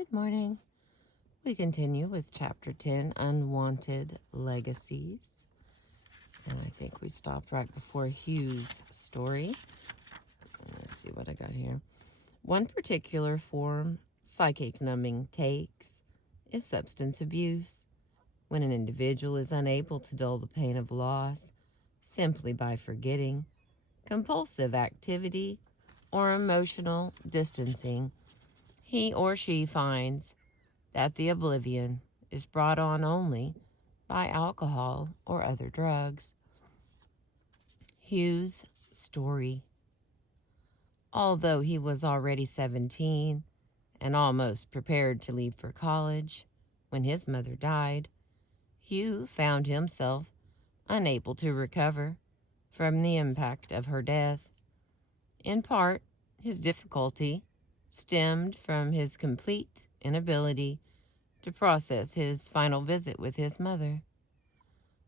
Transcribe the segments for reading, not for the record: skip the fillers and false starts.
Good morning. We continue with Chapter 10, Unwanted Legacies. And I think we stopped right before Hugh's story. Let's see what I got here. One particular form psychic numbing takes is substance abuse, when an individual is unable to dull the pain of loss simply by forgetting, compulsive activity, or emotional distancing. He or she finds that the oblivion is brought on only by alcohol or other drugs. Hugh's story. Although he was already 17 and almost prepared to leave for college when his mother died, Hugh found himself unable to recover from the impact of her death. In part, his difficulty stemmed from his complete inability to process his final visit with his mother.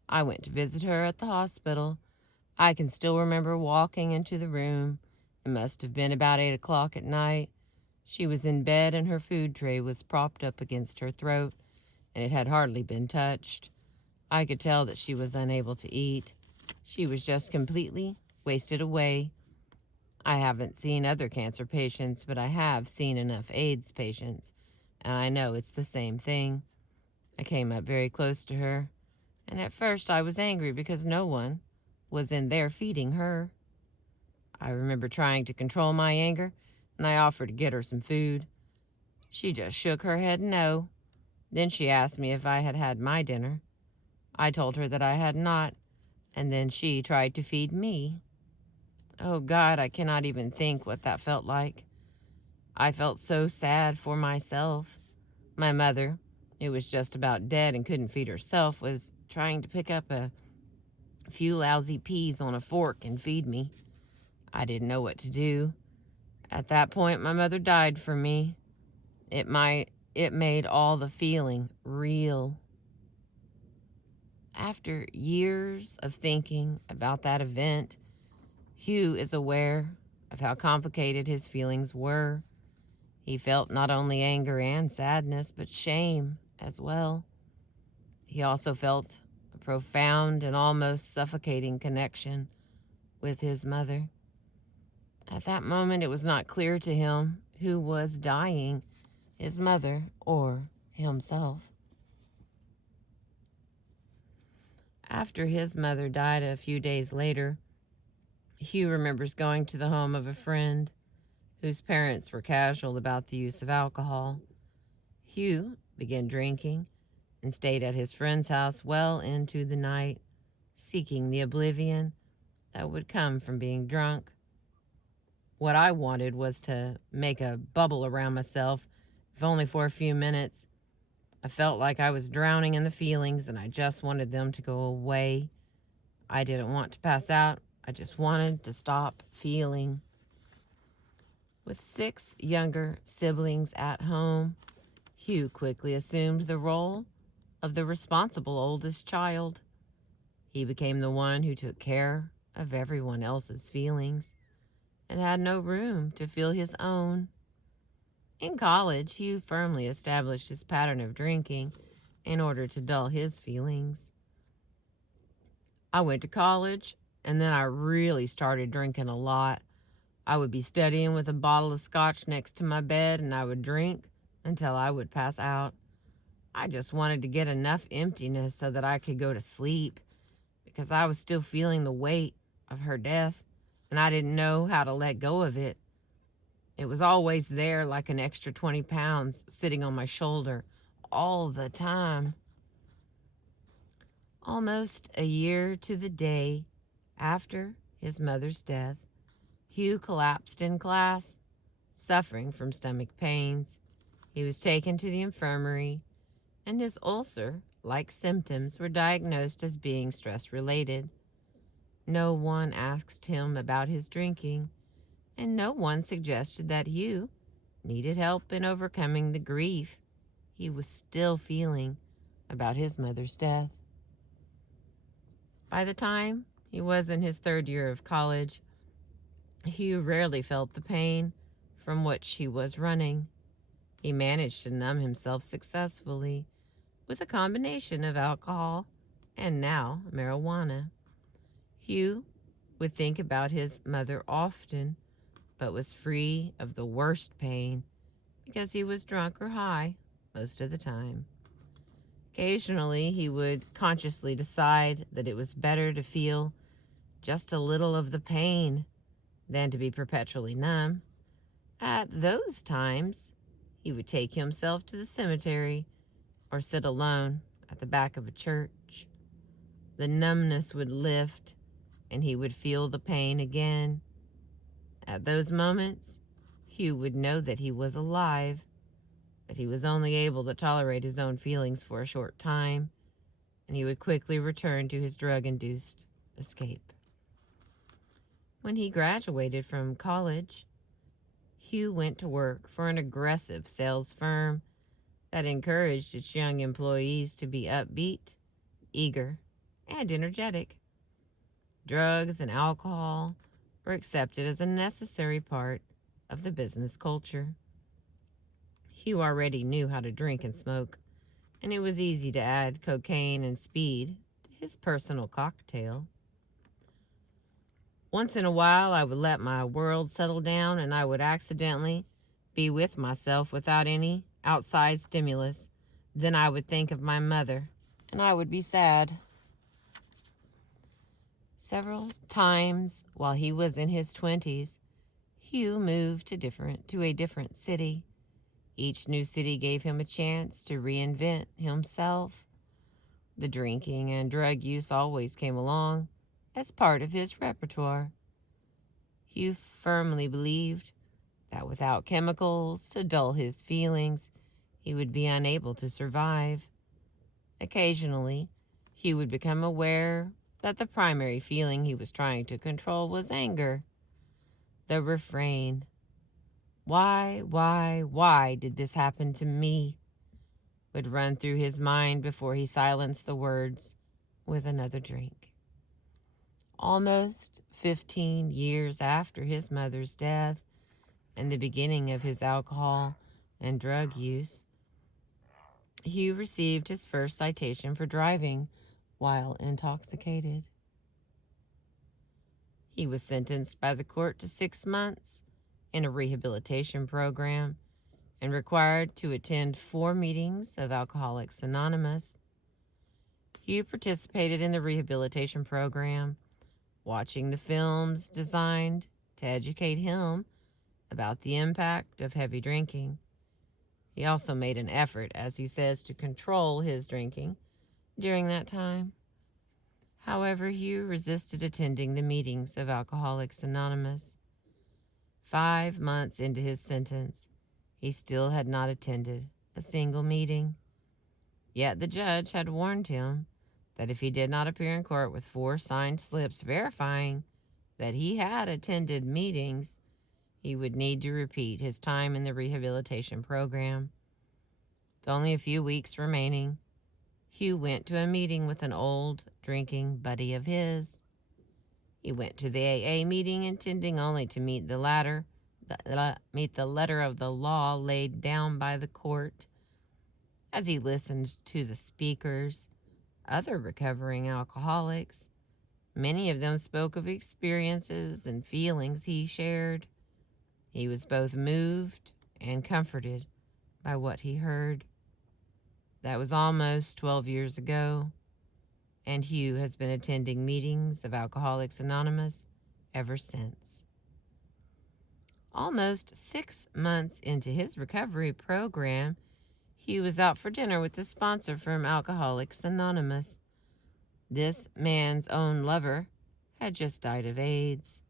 I went to visit her at the hospital. I can still remember walking into the room. It must have been about 8 o'clock at night. She was in bed and her food tray was propped up against her throat, and it had hardly been touched. I could tell that she was unable to eat. She was just completely wasted away. I haven't seen other cancer patients, but I have seen enough AIDS patients, and I know it's the same thing. I came up very close to her, and at first I was angry because no one was in there feeding her. I remember trying to control my anger, and I offered to get her some food. She just shook her head no. Then she asked me if I had had my dinner. I told her that I had not, and then she tried to feed me. Oh God, I cannot even think what that felt like. I felt so sad for myself. My mother, who was just about dead and couldn't feed herself, was trying to pick up a few lousy peas on a fork and feed me. I didn't know what to do. At that point, my mother died for me. It made all the feeling real. After years of thinking about that event, Hugh is aware of how complicated his feelings were. He felt not only anger and sadness, but shame as well. He also felt a profound and almost suffocating connection with his mother. At that moment, it was not clear to him who was dying, his mother or himself. After his mother died a few days later, Hugh remembers going to the home of a friend whose parents were casual about the use of alcohol. Hugh began drinking and stayed at his friend's house well into the night, seeking the oblivion that would come from being drunk. What I wanted was to make a bubble around myself, if only for a few minutes. I felt like I was drowning in the feelings, and I just wanted them to go away. I didn't want to pass out. I just wanted to stop feeling. With 6 younger siblings at home, Hugh quickly assumed the role of the responsible oldest child. He became the one who took care of everyone else's feelings and had no room to feel his own. In college, Hugh firmly established his pattern of drinking in order to dull his feelings. I went to college, and then I really started drinking a lot. I would be studying with a bottle of scotch next to my bed, and I would drink until I would pass out. I just wanted to get enough emptiness so that I could go to sleep, because I was still feeling the weight of her death, and I didn't know how to let go of it. It was always there, like an extra 20 pounds sitting on my shoulder all the time. Almost a year to the day after his mother's death, Hugh collapsed in class, suffering from stomach pains. He was taken to the infirmary, and his ulcer-like symptoms were diagnosed as being stress-related. No one asked him about his drinking, and no one suggested that Hugh needed help in overcoming the grief he was still feeling about his mother's death. By the time he was in his 3rd year of college, Hugh rarely felt the pain from which he was running. He managed to numb himself successfully with a combination of alcohol and now marijuana. Hugh would think about his mother often, but was free of the worst pain because he was drunk or high most of the time. Occasionally, he would consciously decide that it was better to feel just a little of the pain than to be perpetually numb. At those times, he would take himself to the cemetery or sit alone at the back of a church. The numbness would lift and he would feel the pain again. At those moments, Hugh would know that he was alive, but he was only able to tolerate his own feelings for a short time, and he would quickly return to his drug-induced escape. When he graduated from college, Hugh went to work for an aggressive sales firm that encouraged its young employees to be upbeat, eager, and energetic. Drugs and alcohol were accepted as a necessary part of the business culture. Hugh already knew how to drink and smoke, and it was easy to add cocaine and speed to his personal cocktail. Once in a while, I would let my world settle down and I would accidentally be with myself without any outside stimulus. Then I would think of my mother, and I would be sad. Several times while he was in his 20s, Hugh moved to a different city. Each new city gave him a chance to reinvent himself. The drinking and drug use always came along as part of his repertoire. Hugh firmly believed that without chemicals to dull his feelings, he would be unable to survive. Occasionally, Hugh would become aware that the primary feeling he was trying to control was anger. The refrain, why did this happen to me?" would run through his mind before he silenced the words with another drink. Almost 15 years after his mother's death and the beginning of his alcohol and drug use, Hugh received his first citation for driving while intoxicated. He was sentenced by the court to 6 months in a rehabilitation program and required to attend 4 meetings of Alcoholics Anonymous. Hugh participated in the rehabilitation program, watching the films designed to educate him about the impact of heavy drinking. He also made an effort, as he says, to control his drinking during that time. However, Hugh resisted attending the meetings of Alcoholics Anonymous. 5 months into his sentence, he still had not attended a single meeting. Yet the judge had warned him that if he did not appear in court with 4 signed slips verifying that he had attended meetings, he would need to repeat his time in the rehabilitation program. With only a few weeks remaining, Hugh went to a meeting with an old drinking buddy of his. He went to the AA meeting intending only to meet the letter of the law laid down by the court. As he listened to the speakers, other recovering alcoholics, many of them spoke of experiences and feelings he shared. He was both moved and comforted by what he heard. That was almost 12 years ago, and Hugh has been attending meetings of Alcoholics Anonymous ever since. Almost 6 months into his recovery program, Hugh was out for dinner with the sponsor from Alcoholics Anonymous. This man's own lover had just died of AIDS.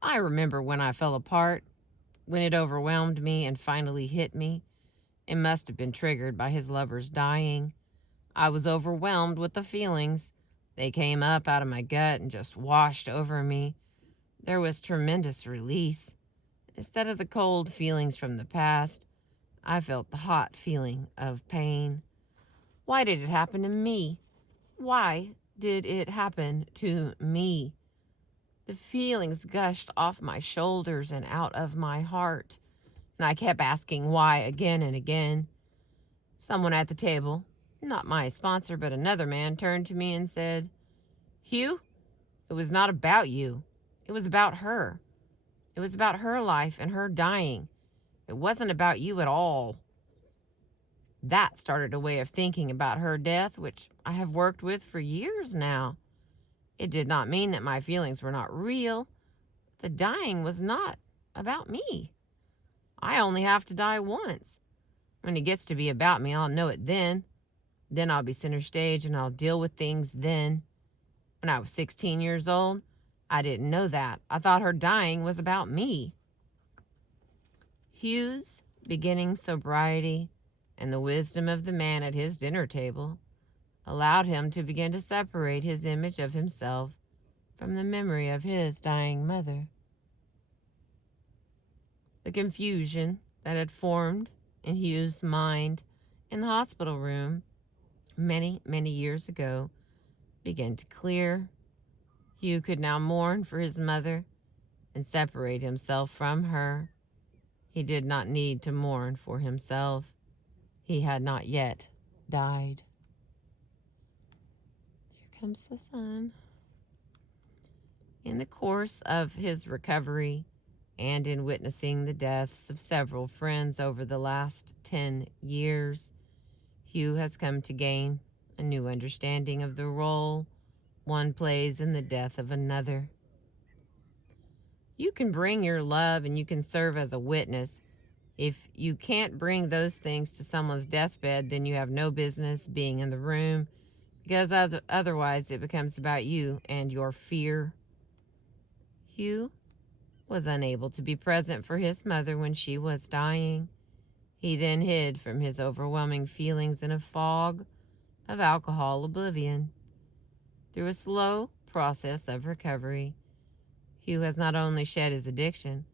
"I remember when I fell apart, when it overwhelmed me and finally hit me. It must have been triggered by his lover's dying. I was overwhelmed with the feelings. They came up out of my gut and just washed over me. There was tremendous release. Instead of the cold feelings from the past, I felt the hot feeling of pain. Why did it happen to me? Why did it happen to me? The feelings gushed off my shoulders and out of my heart, and I kept asking why again and again. Someone at the table, not my sponsor but another man, turned to me and said, "Hugh, it was not about you. It was about her. It was about her life and her dying. It wasn't about you at all." That started a way of thinking about her death, which I have worked with for years now. It did not mean that my feelings were not real. The dying was not about me. I only have to die once. When it gets to be about me, I'll know it then. Then I'll be center stage and I'll deal with things then. When I was 16 years old, I didn't know that. I thought her dying was about me. Hugh's beginning sobriety and the wisdom of the man at his dinner table allowed him to begin to separate his image of himself from the memory of his dying mother. The confusion that had formed in Hugh's mind in the hospital room many, many years ago began to clear. Hugh could now mourn for his mother and separate himself from her. He did not need to mourn for himself. He had not yet died. Here comes the sun. In the course of his recovery and in witnessing the deaths of several friends over the last 10 years, Hugh has come to gain a new understanding of the role one plays in the death of another. You can bring your love and you can serve as a witness. If you can't bring those things to someone's deathbed, then you have no business being in the room, because otherwise it becomes about you and your fear. Hugh was unable to be present for his mother when she was dying. He then hid from his overwhelming feelings in a fog of alcohol oblivion. Through a slow process of recovery, Hugh has not only shed his addiction,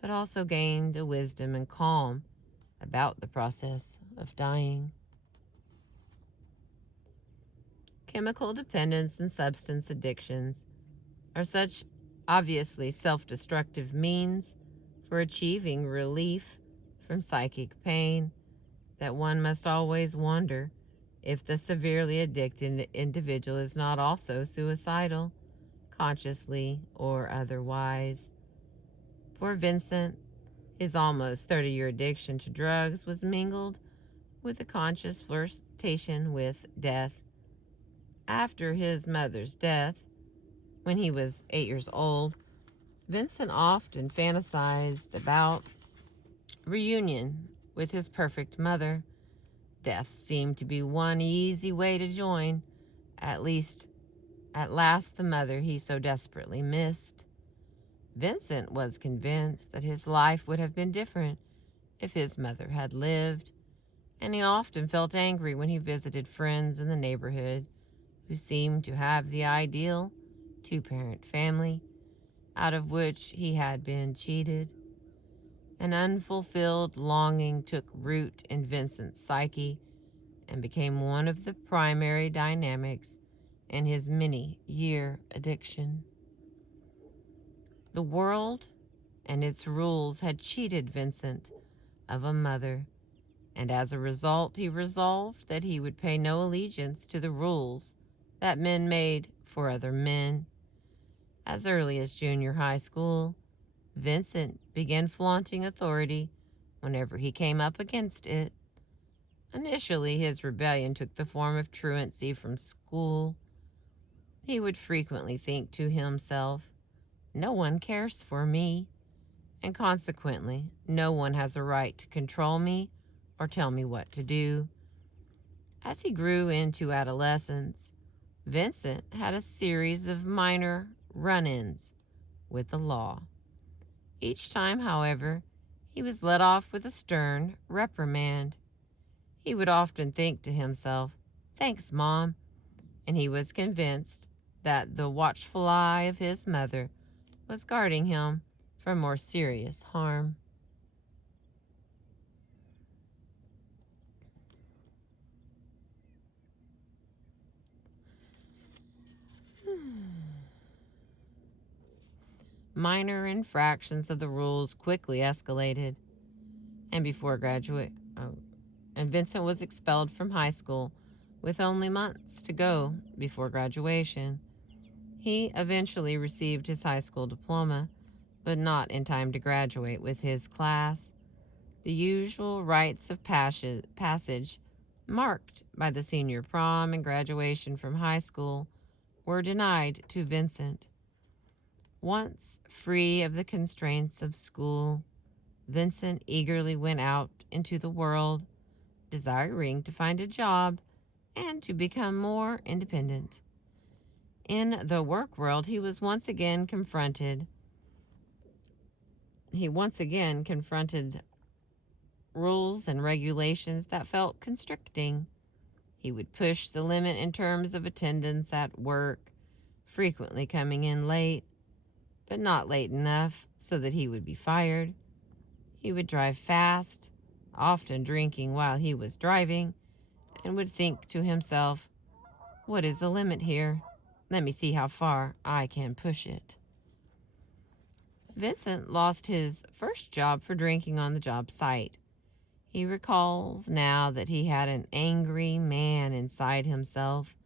but also gained a wisdom and calm about the process of dying. Chemical dependence and substance addictions are such obviously self-destructive means for achieving relief from psychic pain that one must always wonder if the severely addicted individual is not also suicidal, consciously or otherwise. For Vincent, his almost 30-year addiction to drugs was mingled with a conscious flirtation with death. After his mother's death, when he was 8 years old, Vincent often fantasized about reunion with his perfect mother. Death seemed to be one easy way to join, at last, the mother he so desperately missed. Vincent was convinced that his life would have been different if his mother had lived, and he often felt angry when he visited friends in the neighborhood who seemed to have the ideal two-parent family out of which he had been cheated. An unfulfilled longing took root in Vincent's psyche and became one of the primary dynamics in his many-year addiction. The world and its rules had cheated Vincent of a mother, and as a result he resolved that he would pay no allegiance to the rules that men made for other men. As early as junior high school, Vincent began flaunting authority whenever he came up against it. Initially, his rebellion took the form of truancy from school. He would frequently think to himself, "No one cares for me, and consequently, no one has a right to control me or tell me what to do." As he grew into adolescence, Vincent had a series of minor run-ins with the law. Each time, however, he was let off with a stern reprimand. He would often think to himself, "Thanks, Mom," and he was convinced that the watchful eye of his mother was guarding him from more serious harm. Minor infractions of the rules quickly escalated. and before graduate, and Vincent was expelled from high school with only months to go before graduation. He eventually received his high school diploma, but not in time to graduate with his class. The usual rites of passage, marked by the senior prom and graduation from high school, were denied to Vincent. Once free of the constraints of school, Vincent eagerly went out into the world, desiring to find a job and to become more independent. In the work world, he once again confronted rules and regulations that felt constricting. He would push the limit in terms of attendance at work, frequently coming in late, but not late enough so that he would be fired. He would drive fast, often drinking while he was driving, and would think to himself, "What is the limit here? Let me see how far I can push it." Vincent lost his first job for drinking on the job site. He recalls now that he had an angry man inside himself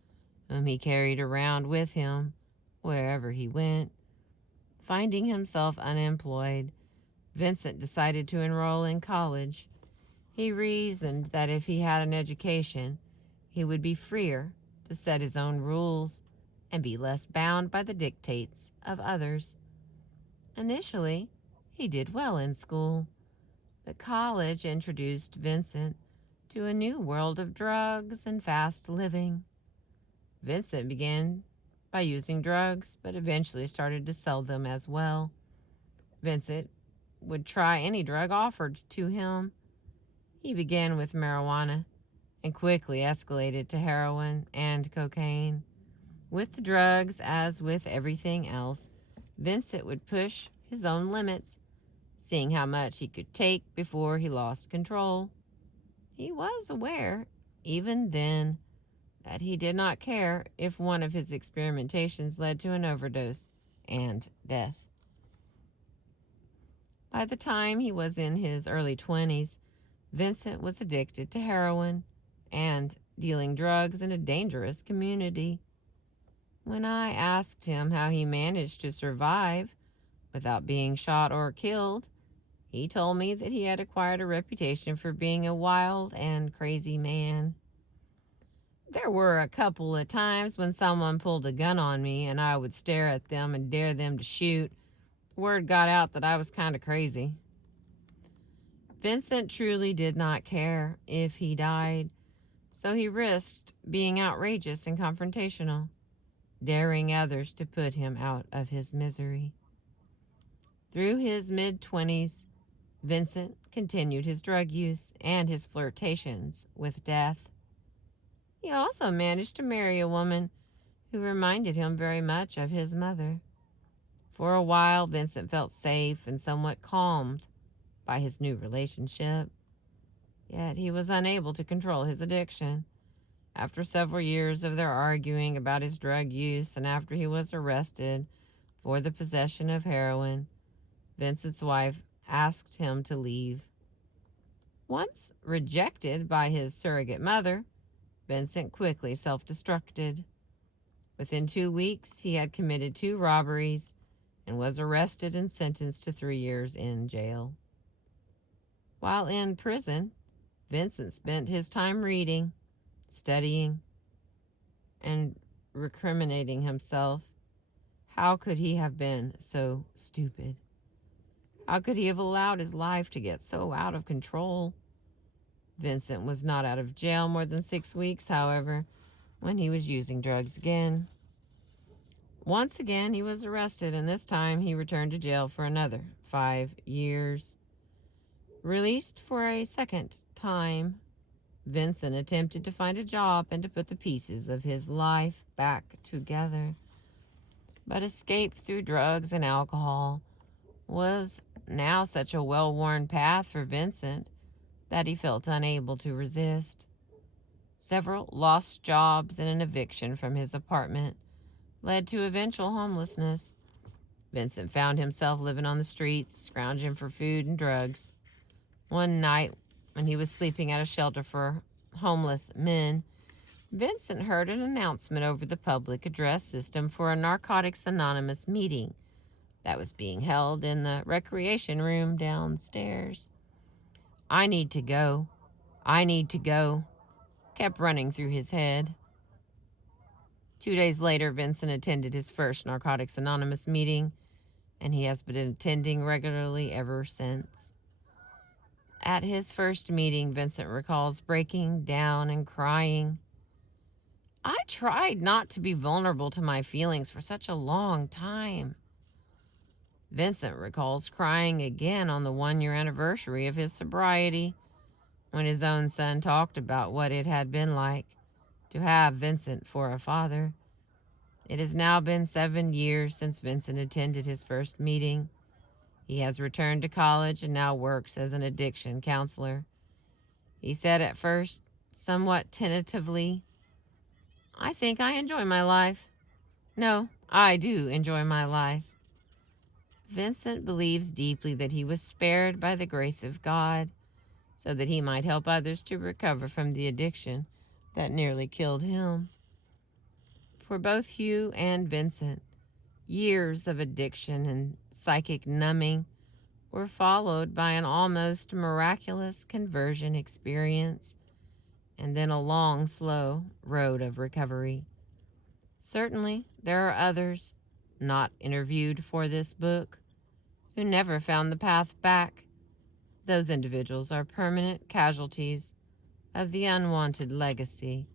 whom he carried around with him wherever he went. Finding himself unemployed, Vincent decided to enroll in college. He reasoned that if he had an education, he would be freer to set his own rules and be less bound by the dictates of others. Initially, he did well in school, but college introduced Vincent to a new world of drugs and fast living. Vincent began by using drugs, but eventually started to sell them as well. Vincent would try any drug offered to him. He began with marijuana and quickly escalated to heroin and cocaine. With the drugs, as with everything else, Vincent would push his own limits, seeing how much he could take before he lost control. He was aware, even then, that he did not care if one of his experimentations led to an overdose and death. By the time he was in his early 20s, Vincent was addicted to heroin and dealing drugs in a dangerous community. When I asked him how he managed to survive without being shot or killed, he told me that he had acquired a reputation for being a wild and crazy man. There were a couple of times when someone pulled a gun on me and I would stare at them and dare them to shoot. Word got out that I was kind of crazy. Vincent truly did not care if he died, so he risked being outrageous and confrontational, daring others to put him out of his misery. Through his mid-20s, Vincent continued his drug use and his flirtations with death. He also managed to marry a woman who reminded him very much of his mother. For a while, Vincent felt safe and somewhat calmed by his new relationship. Yet he was unable to control his addiction. After several years of their arguing about his drug use and after he was arrested for the possession of heroin, Vincent's wife asked him to leave. Once rejected by his surrogate mother, Vincent quickly self-destructed. Within 2 weeks, he had committed 2 robberies and was arrested and sentenced to 3 years in jail. While in prison, Vincent spent his time reading, studying, and recriminating himself. How could he have been so stupid? How could he have allowed his life to get so out of control? Vincent was not out of jail more than 6 weeks, however, when he was using drugs again. Once again, he was arrested, and this time he returned to jail for another 5 years. Released for a second time, Vincent attempted to find a job and to put the pieces of his life back together. But escape through drugs and alcohol was now such a well-worn path for Vincent that he felt unable to resist. Several lost jobs and an eviction from his apartment led to eventual homelessness. Vincent found himself living on the streets, scrounging for food and drugs. One night, when he was sleeping at a shelter for homeless men, Vincent heard an announcement over the public address system for a Narcotics Anonymous meeting that was being held in the recreation room downstairs. "I need to go. I need to go," kept running through his head. 2 days later, Vincent attended his first Narcotics Anonymous meeting, and he has been attending regularly ever since. At his first meeting, Vincent recalls breaking down and crying. "I tried not to be vulnerable to my feelings for such a long time." Vincent recalls crying again on the 1-year anniversary of his sobriety, when his own son talked about what it had been like to have Vincent for a father. It has now been 7 years since Vincent attended his first meeting. He has returned to college and now works as an addiction counselor. He said at first, somewhat tentatively, "I think I enjoy my life. No, I do enjoy my life." Vincent believes deeply that he was spared by the grace of God so that he might help others to recover from the addiction that nearly killed him. For both Hugh and Vincent, years of addiction and psychic numbing were followed by an almost miraculous conversion experience, and then a long, slow road of recovery. Certainly, there are others, not interviewed for this book, who never found the path back. Those individuals are permanent casualties of the unwanted legacy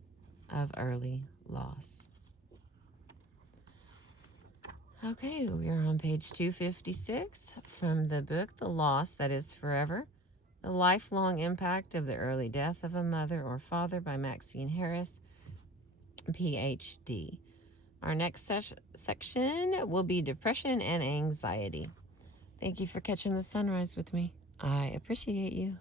of early loss. Okay, we are on page 256 from the book The Loss That Is Forever, The Lifelong Impact of the Early Death of a Mother or Father by Maxine Harris, PhD. Our next section will be depression and anxiety. Thank you for catching the sunrise with me. I appreciate you.